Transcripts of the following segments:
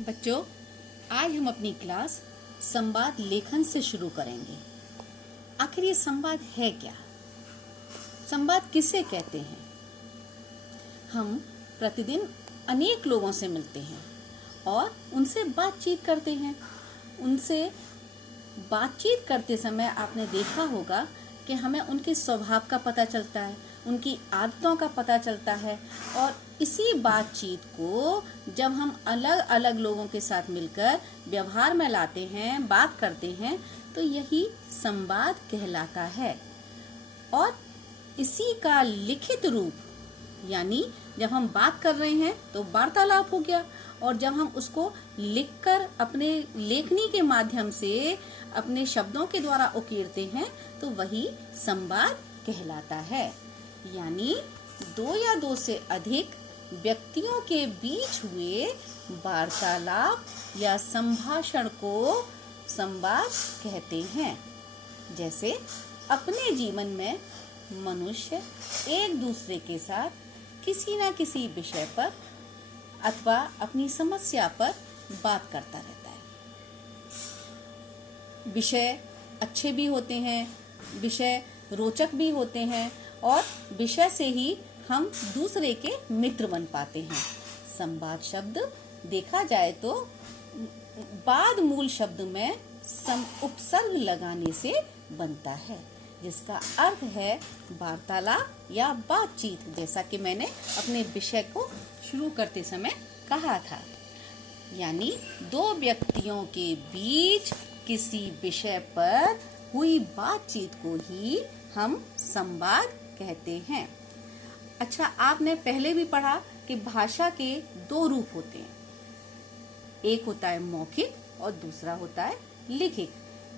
बच्चों, आज हम अपनी क्लास संवाद लेखन से शुरू करेंगे। आखिर ये संवाद है क्या? संवाद किसे कहते हैं? हम प्रतिदिन अनेक लोगों से मिलते हैं और उनसे बातचीत करते हैं। उनसे बातचीत करते समय आपने देखा होगा कि हमें उनके स्वभाव का पता चलता है, उनकी आदतों का पता चलता है और इसी बातचीत को जब हम अलग अलग लोगों के साथ मिलकर व्यवहार में लाते हैं, बात करते हैं, तो यही संवाद कहलाता है। और इसी का लिखित रूप, यानी जब हम बात कर रहे हैं तो वार्तालाप हो गया, और जब हम उसको लिखकर अपने लेखनी के माध्यम से अपने शब्दों के द्वारा उकेरते हैं तो वही संवाद कहलाता है। यानी दो या दो से अधिक व्यक्तियों के बीच हुए वार्तालाप या संभाषण को संवाद कहते हैं। जैसे अपने जीवन में मनुष्य एक दूसरे के साथ किसी न किसी विषय पर अथवा अपनी समस्या पर बात करता रहता है। विषय अच्छे भी होते हैं, विषय रोचक भी होते हैं और विषय से ही हम दूसरे के मित्र बन पाते हैं। संवाद शब्द देखा जाए तो बाद मूल शब्द में उपसर्ग लगाने से बनता है, जिसका अर्थ है वार्तालाप या बातचीत, जैसा कि मैंने अपने विषय को शुरू करते समय कहा था। यानी दो व्यक्तियों के बीच किसी विषय पर हुई बातचीत को ही हम संवाद कहते हैं। अच्छा, आपने पहले भी पढ़ा कि भाषा के दो रूप होते हैं, एक होता है मौखिक और दूसरा होता है लिखित।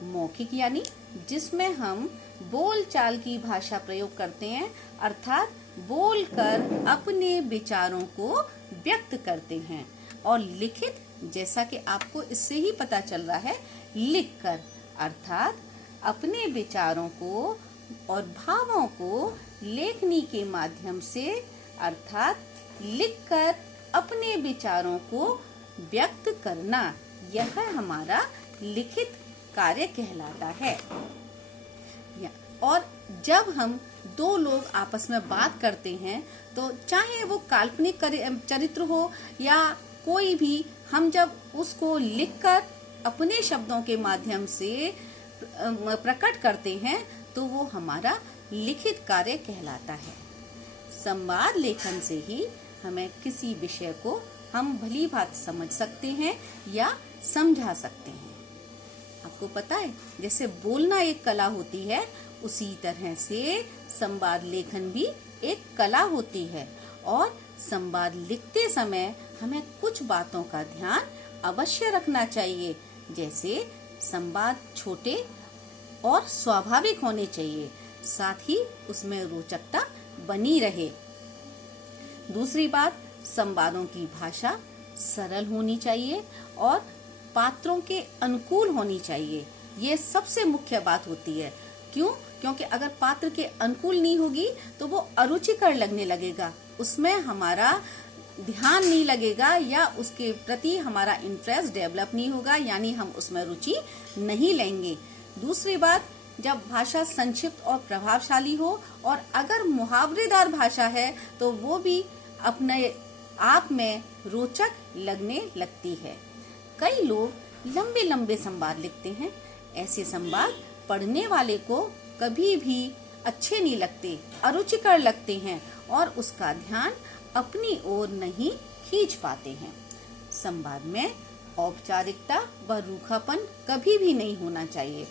मौखिक यानी जिसमें हम बोल चाल की भाषा प्रयोग करते हैं, अर्थात बोलकर अपने विचारों को व्यक्त करते हैं। और लिखित, जैसा कि आपको इससे ही पता चल रहा है, लिखकर, अर्थात अपने विचारों को और भावों को लेखनी के माध्यम से, अर्थात लिखकर अपने विचारों को व्यक्त करना, यह हमारा लिखित कार्य कहलाता है। और जब हम दो लोग आपस में बात करते हैं तो चाहे वो काल्पनिक चरित्र हो या कोई भी, हम जब उसको लिखकर अपने शब्दों के माध्यम से प्रकट करते हैं तो वो हमारा लिखित कार्य कहलाता है। संवाद लेखन से ही हमें किसी विषय को हम भली भांति समझ सकते हैं या समझा सकते हैं। आपको पता है, जैसे बोलना एक कला होती है, उसी तरह से संवाद लेखन भी एक कला होती है। और संवाद लिखते समय हमें कुछ बातों का ध्यान अवश्य रखना चाहिए, जैसे संवाद छोटे और स्वाभाविक होने चाहिए, साथ ही उसमें रोचकता बनी रहे। दूसरी बात, संवादों की भाषा सरल होनी चाहिए और पात्रों के अनुकूल होनी चाहिए। ये सबसे मुख्य बात होती है। क्यों? क्योंकि अगर पात्र के अनुकूल नहीं होगी तो वो अरुचिकर लगने लगेगा, उसमें हमारा ध्यान नहीं लगेगा या उसके प्रति हमारा इंटरेस्ट डेवलप नहीं होगा, यानी हम उसमें रुचि नहीं लेंगे। दूसरी बात, जब भाषा संक्षिप्त और प्रभावशाली हो, और अगर मुहावरेदार भाषा है तो वो भी अपने आप में रोचक लगने लगती है। कई लोग लंबे लंबे संवाद लिखते हैं। ऐसे संवाद पढ़ने वाले को कभी भी अच्छे नहीं लगते, अरुचिकर लगते हैं और उसका ध्यान अपनी ओर नहीं खींच पाते हैं। संवाद में औपचारिकता व रूखापन कभी भी नहीं होना चाहिए।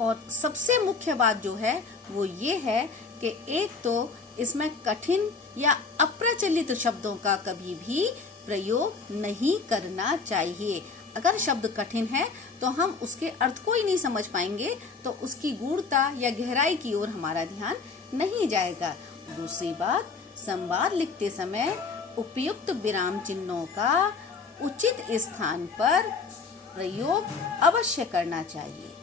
और सबसे मुख्य बात जो है वो ये है कि एक तो इसमें कठिन या अप्रचलित शब्दों का कभी भी प्रयोग नहीं करना चाहिए। अगर शब्द कठिन है तो हम उसके अर्थ को ही नहीं समझ पाएंगे, तो उसकी गूढ़ता या गहराई की ओर हमारा ध्यान नहीं जाएगा। दूसरी बात, संवाद लिखते समय उपयुक्त विराम चिन्हों का उचित स्थान पर प्रयोग अवश्य करना चाहिए।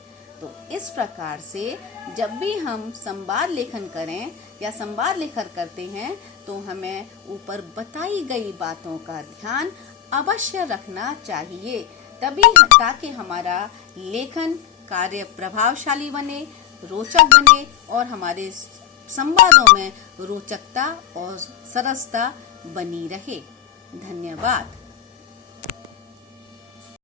तो इस प्रकार से जब भी हम संवाद लेखन करें या संवाद लेखन करते हैं तो हमें ऊपर बताई गई बातों का ध्यान अवश्य रखना चाहिए, तभी ताकि हमारा लेखन कार्य प्रभावशाली बने, रोचक बने और हमारे संवादों में रोचकता और सरसता बनी रहे। धन्यवाद।